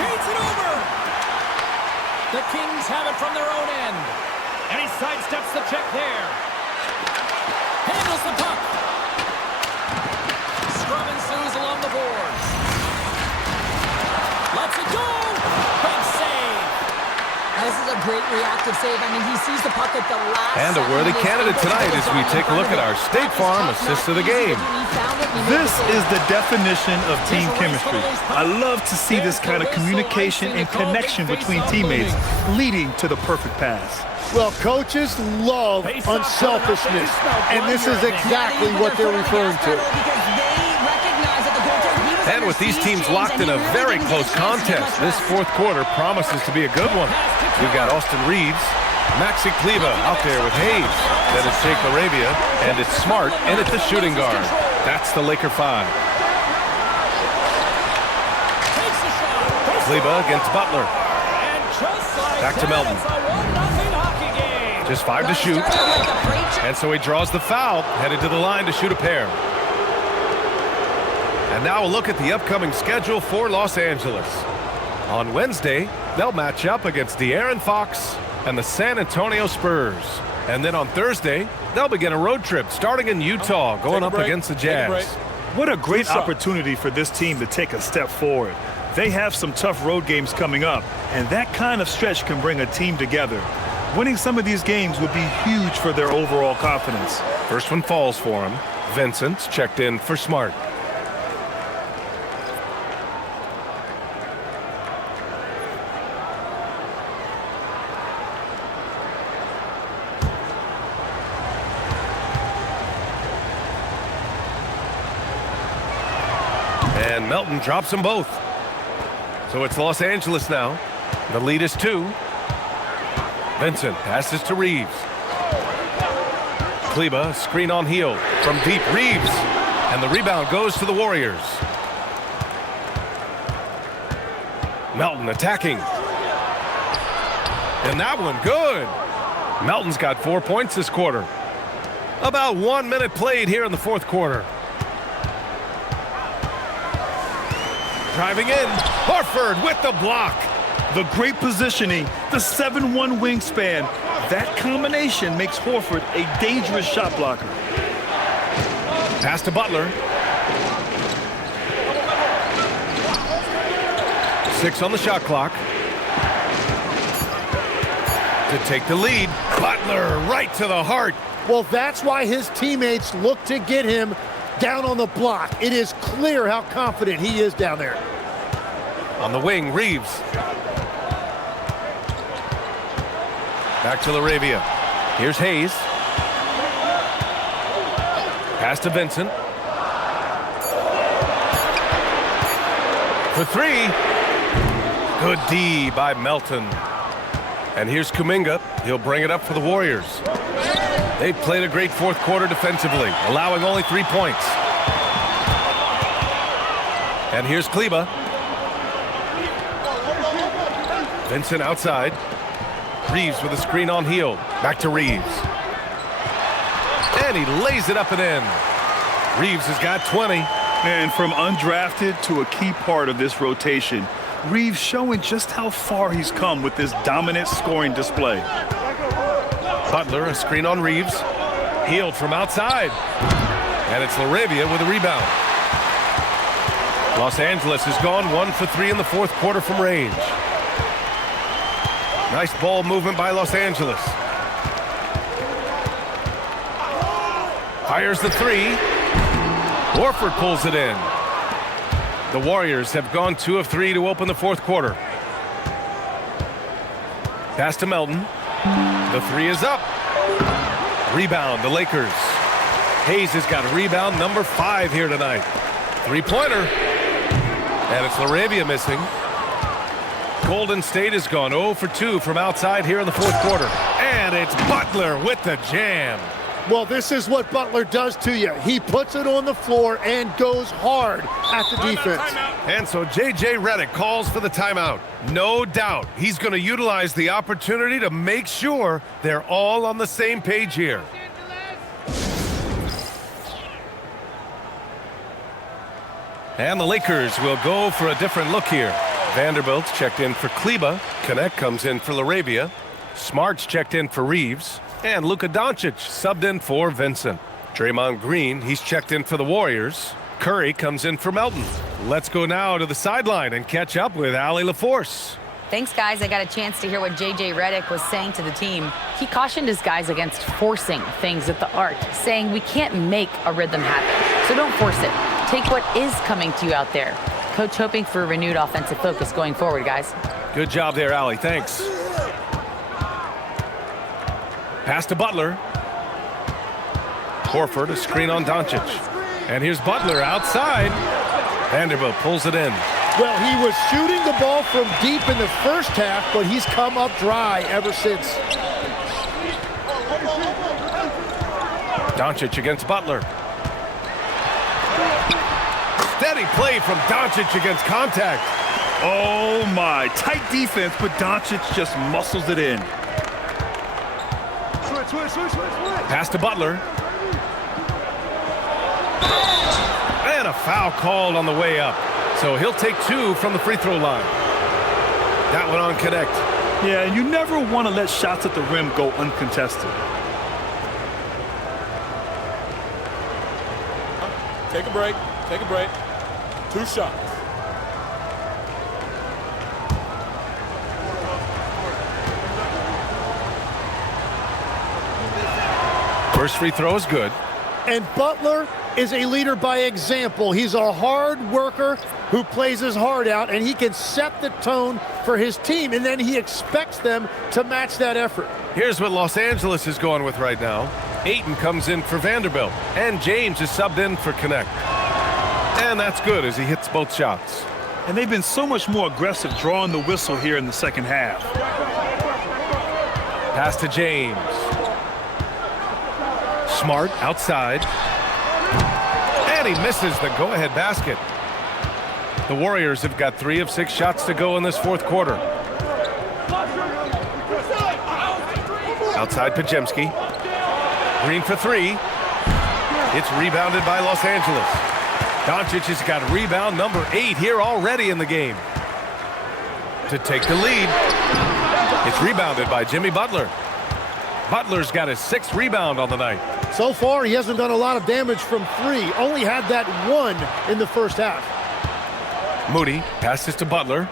Feeds it over. The Kings have it from their own end. And he the check there. Handles the puck. Scrum ensues along the boards. Lets it go. Big save. This is a great reactive save. I mean, he sees the puck at the last And a worthy candidate tonight as we take a look at our State Farm assist of the game. This is the definition of team chemistry. I love to see this kind of communication and connection between teammates leading to the perfect pass. Well, coaches love unselfishness, and this is exactly what they're referring to. And with these teams locked in a very close contest, this fourth quarter promises to be a good one. We've got Austin Reeves, Maxi Kleba out there with Hayes. Then it's Jake LaRavia, and it's Smart in at the shooting guard. That's the Laker 5. Kleba against Butler. Back to Melton. Just 5 to shoot. And so he draws the foul, headed to the line to shoot a pair. And now a look at the upcoming schedule for Los Angeles. On Wednesday, they'll match up against De'Aaron Fox and the San Antonio Spurs. And then on Thursday, they'll begin a road trip starting in Utah, going up against the Jazz. What a great opportunity for this team to take a step forward. They have some tough road games coming up, and that kind of stretch can bring a team together. Winning some of these games would be huge for their overall confidence. First one falls for him. Vincent's checked in for Smart. And Melton drops them both. So it's Los Angeles now. The lead is 2. Vincent passes to Reeves. Kleba, screen on heel. From deep, Reeves. And the rebound goes to the Warriors. Melton attacking. And that one, good. Melton's got 4 points this quarter. About 1 minute played here in the fourth quarter. Driving in, Horford with the block. The great positioning, the 7'1" wingspan. That combination makes Horford a dangerous shot blocker. Pass to Butler. 6 on the shot clock. To take the lead, Butler right to the heart. Well, that's why his teammates look to get him down on the block. It is clear how confident he is down there. On the wing, Reeves. Back to LaRavia. Here's Hayes. Pass to Vincent. For 3. Good D by Melton. And here's Kuminga. He'll bring it up for the Warriors. They've played a great fourth quarter defensively, allowing only 3 points. And here's Kleba. Vincent outside. Reeves with a screen on heel. Back to Reeves. And he lays it up and in. Reeves has got 20. And from undrafted to a key part of this rotation, Reeves showing just how far he's come with this dominant scoring display. Butler, a screen on Reeves. Healed from outside. And it's LaRavia with a rebound. Los Angeles has gone 1 for 3 in the fourth quarter from range. Nice ball movement by Los Angeles. Fires the 3. Horford pulls it in. The Warriors have gone 2 of 3 to open the fourth quarter. Pass to Melton. The 3 is up. Rebound, the Lakers. Hayes has got rebound number 5 here tonight. 3-pointer. And it's LaRavia missing. Golden State has gone 0 for 2 from outside here in the fourth quarter. And it's Butler with the jam. Well, this is what Butler does to you. He puts it on the floor and goes hard at the defense. And so J.J. Redick calls for the timeout. No doubt he's going to utilize the opportunity to make sure they're all on the same page here. And the Lakers will go for a different look here. Vanderbilt's checked in for Kleba. Connect comes in for LaRavia. Smart's checked in for Reeves. And Luka Doncic subbed in for Vincent. Draymond Green, he's checked in for the Warriors. Curry comes in for Melton. Let's go now to the sideline and catch up with Allie LaForce. Thanks, guys. I got a chance to hear what J.J. Redick was saying to the team. He cautioned his guys against forcing things at the arc, saying we can't make a rhythm happen, so don't force it. Take what is coming to you out there. Coach hoping for a renewed offensive focus going forward, guys. Good job there, Allie. Thanks. Pass to Butler. Horford, a screen on Doncic. And here's Butler outside. Vanderbilt pulls it in. Well, he was shooting the ball from deep in the first half, but he's come up dry ever since. Doncic against Butler. Steady play from Doncic against contact. Oh, my. Tight defense, but Doncic just muscles it in. Pass to Butler. And a foul called on the way up. So he'll take 2 from the free throw line. That one on connect. Yeah, and you never want to let shots at the rim go uncontested. Take a break. Take a break. 2 shots. First free throw is good. And Butler is a leader by example. He's a hard worker who plays his heart out, and he can set the tone for his team, and then he expects them to match that effort. Here's what Los Angeles is going with right now. Ayton comes in for Vanderbilt, and James is subbed in for Connect. And that's good as he hits both shots. And they've been so much more aggressive drawing the whistle here in the second half. Pass to James. Smart outside. And he misses the go-ahead basket. The Warriors have got 3 of 6 shots to go in this fourth quarter. Outside Pajemski. Green for 3. It's rebounded by Los Angeles. Doncic has got rebound number 8 here already in the game. To take the lead. It's rebounded by Jimmy Butler. Butler's got his 6th rebound on the night. So far, he hasn't done a lot of damage from 3. Only had that 1 in the first half. Moody passes to Butler.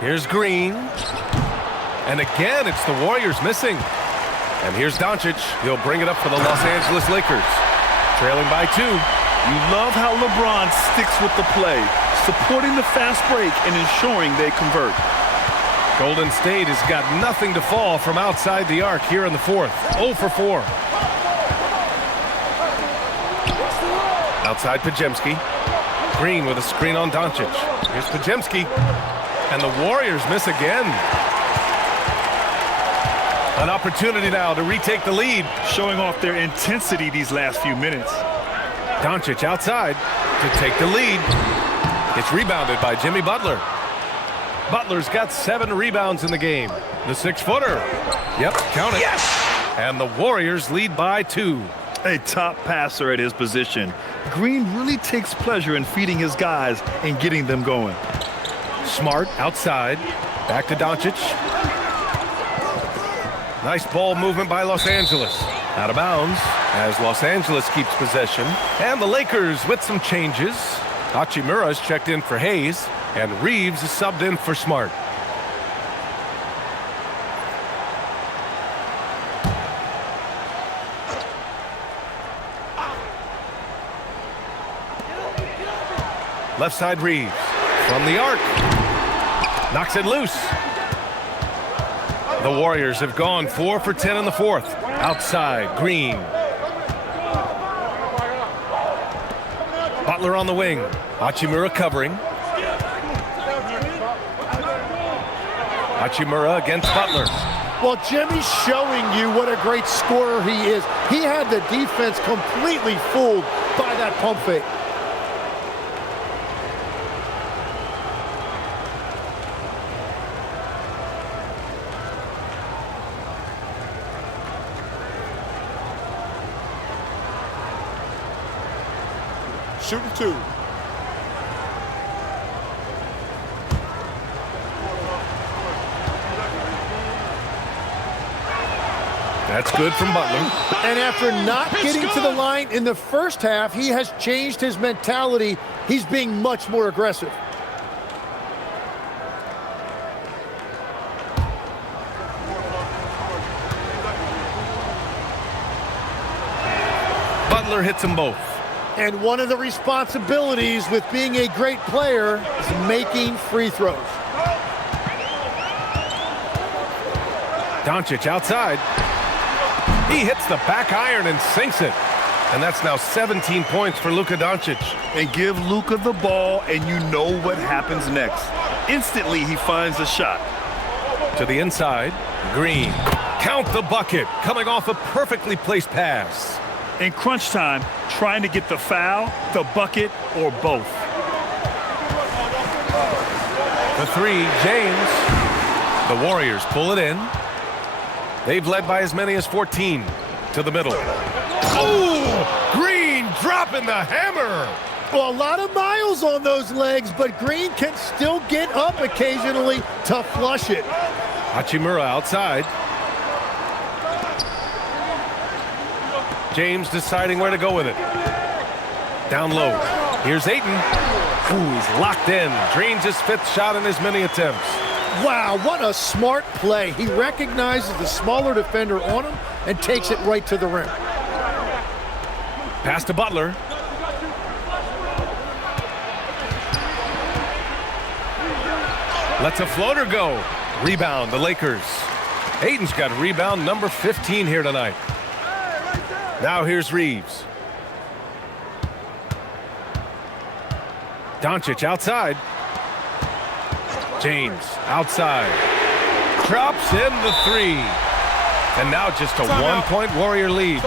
Here's Green. And again, it's the Warriors missing. And here's Doncic. He'll bring it up for the Los Angeles Lakers. Trailing by 2. You love how LeBron sticks with the play, supporting the fast break and ensuring they convert. Golden State has got nothing to fall from outside the arc here in the fourth. 0 for 4. Outside Pajemski. Green with a screen on Doncic. Here's Pajemski. And the Warriors miss again. An opportunity now to retake the lead. Showing off their intensity these last few minutes. Doncic outside to take the lead. It's rebounded by Jimmy Butler. Butler's got 7 rebounds in the game. The 6-footer. Yep, count it. Yes! And the Warriors lead by 2. A top passer at his position. Green really takes pleasure in feeding his guys and getting them going. Smart outside. Back to Doncic. Nice ball movement by Los Angeles. Out of bounds as Los Angeles keeps possession. And the Lakers with some changes. Hachimura's checked in for Hayes. And Reeves is subbed in for Smart. Left side Reeves. From the arc. Knocks it loose. The Warriors have gone 4 for 10 in the fourth. Outside, Green. Butler on the wing. Hachimura covering. Hachimura against Butler. Well, Jimmy's showing you what a great scorer he is. He had the defense completely fooled by that pump fake. Shooting 2. That's good from Butler. And after not getting to the line in the first half, he has changed his mentality. He's being much more aggressive. Butler hits them both. And one of the responsibilities with being a great player is making free throws. Doncic outside. He hits the back iron and sinks it. And that's now 17 points for Luka Doncic. And give Luka the ball, and you know what happens next. Instantly, he finds a shot. To the inside, Green. Count the bucket, coming off a perfectly placed pass. In crunch time, trying to get the foul, the bucket, or both. The three, James. The Warriors pull it in. They've led by as many as 14. To the middle. Oh! Green dropping the hammer! Well, a lot of miles on those legs, but Green can still get up occasionally to flush it. Hachimura outside. James deciding where to go with it. Down low. Here's Ayton. Ooh, he's locked in. Drains his fifth shot in his many attempts. Wow, what a smart play. He recognizes the smaller defender on him and takes it right to the rim. Pass to Butler. Lets a floater go. Rebound, the Lakers. Ayton's got rebound number 15 here tonight. Now here's Reeves. Doncic outside. James outside. Drops in the three. And now just a one-point Warrior lead.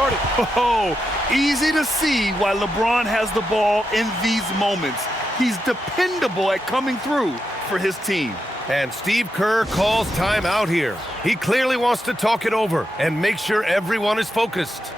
Oh, easy to see why LeBron has the ball in these moments. He's dependable at coming through for his team. And Steve Kerr calls timeout here. He clearly wants to talk it over and make sure everyone is focused.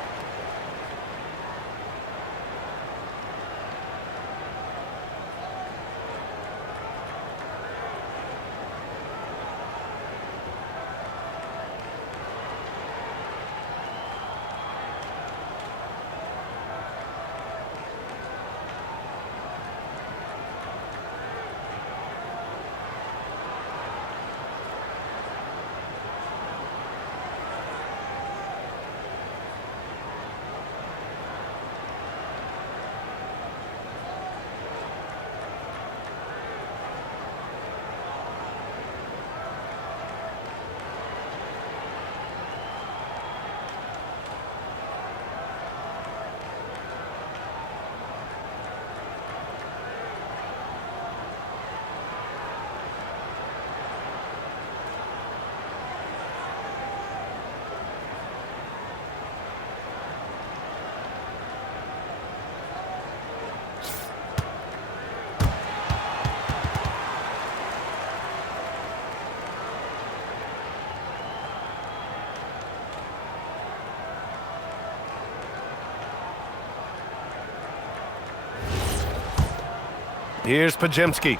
Here's Pajemski.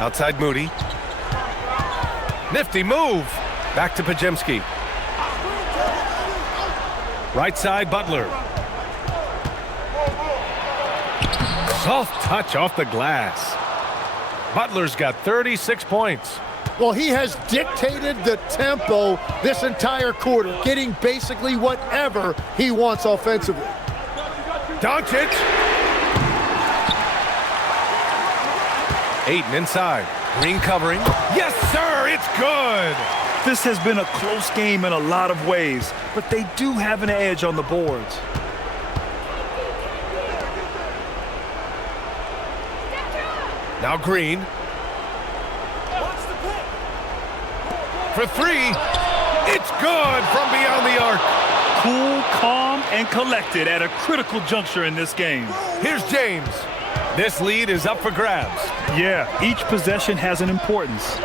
Outside Moody. Nifty move. Back to Pajemski. Right side Butler. Soft touch off the glass. Butler's got 36 points. Well, he has dictated the tempo this entire quarter, getting basically whatever he wants offensively. Doncic. Ayton inside. Green covering. Yes, sir, it's good. This has been a close game in a lot of ways, but they do have an edge on the boards. Now Green. For three. It's good from beyond the arc. Cool, calm, and collected at a critical juncture in this game. Here's James. This lead is up for grabs. Yeah, each possession has an importance.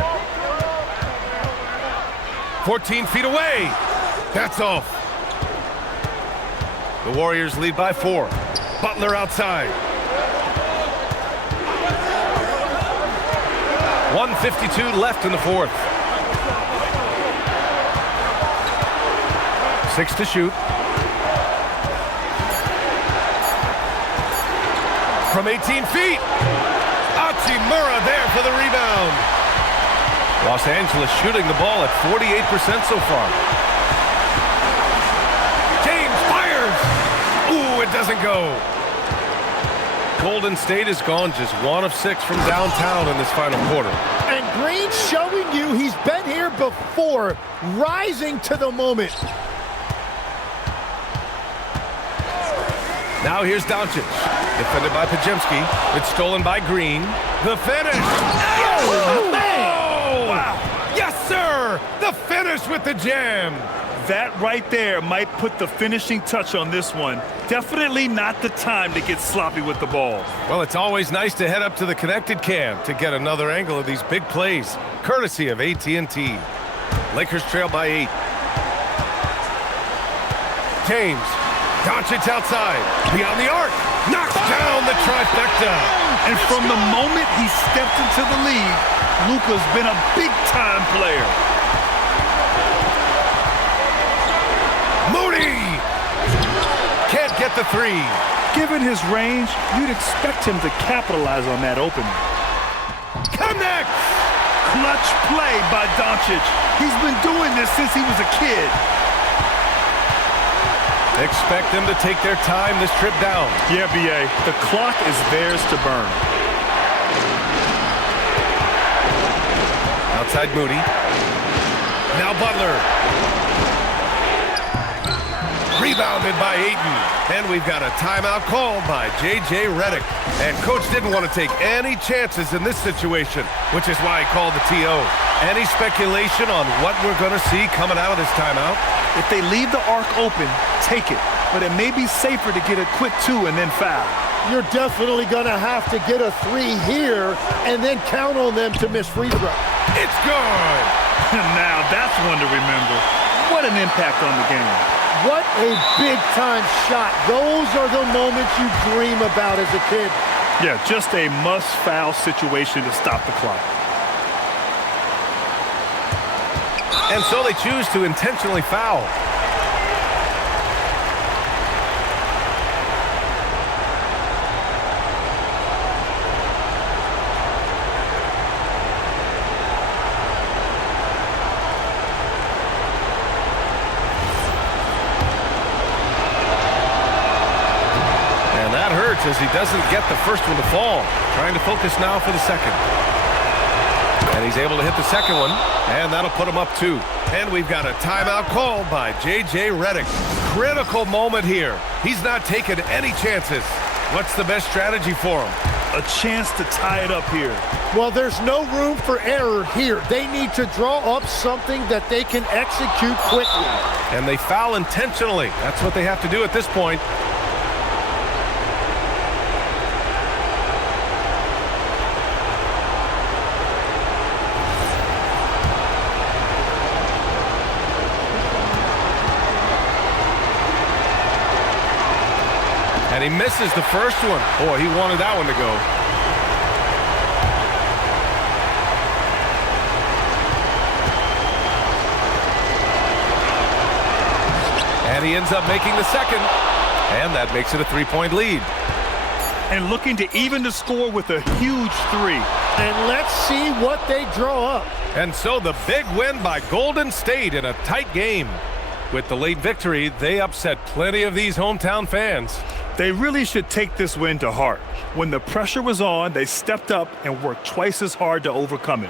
14 feet away. That's off. The Warriors lead by 4. Butler outside. 1:52 left in the fourth. 6 to shoot. From 18 feet. Hachimura there for the rebound. Los Angeles shooting the ball at 48% so far. James fires. Ooh, it doesn't go. Golden State is gone just 1 of 6 from downtown in this final quarter. And Green showing you he's been here before, rising to the moment. Now here's Doncic. Defended by Pajemski. It's stolen by Green. The finish. Oh, man. Wow. Yes, sir. The finish with the jam. That right there might put the finishing touch on this one. Definitely not the time to get sloppy with the ball. Well, it's always nice to head up to the connected cam to get another angle of these big plays, courtesy of AT&T. Lakers trail by 8. James. Doncic outside. Beyond the arc. Knocks down the trifecta. And from the moment he stepped into the league, Luka's been a big-time player. Moody! Can't get the 3. Given his range, you'd expect him to capitalize on that opening. Connect! Clutch play by Doncic. He's been doing this since he was a kid. Expect them to take their time this trip down. Yeah, B.A. The clock is theirs to burn. Outside Moody. Now Butler. Rebounded by Ayton. And we've got a timeout called by J.J. Redick. And coach didn't want to take any chances in this situation, which is why he called the T.O. Any speculation on what we're going to see coming out of this timeout? If they leave the arc open, take it. But it may be safer to get a quick 2 and then foul. You're definitely going to have to get a 3 here and then count on them to miss free throw. It's good. Now that's one to remember. What an impact on the game. What a big-time shot. Those are the moments you dream about as a kid. Yeah, just a must-foul situation to stop the clock. And so they choose to intentionally foul. And that hurts as he doesn't get the first one to fall. Trying to focus now for the second. And he's able to hit the second one, and that'll put him up 2. And we've got a timeout called by J.J. Redick. Critical moment here. He's not taking any chances. What's the best strategy for him? A chance to tie it up here. Well, there's no room for error here. They need to draw up something that they can execute quickly. And they foul intentionally. That's what they have to do at this point. And he misses the first one. Boy, he wanted that one to go. And he ends up making the second. And that makes it a 3-point lead. And looking to even the score with a huge 3. And let's see what they draw up. And so the big win by Golden State in a tight game. With the late victory, they upset plenty of these hometown fans. They really should take this win to heart. When the pressure was on, they stepped up and worked twice as hard to overcome it.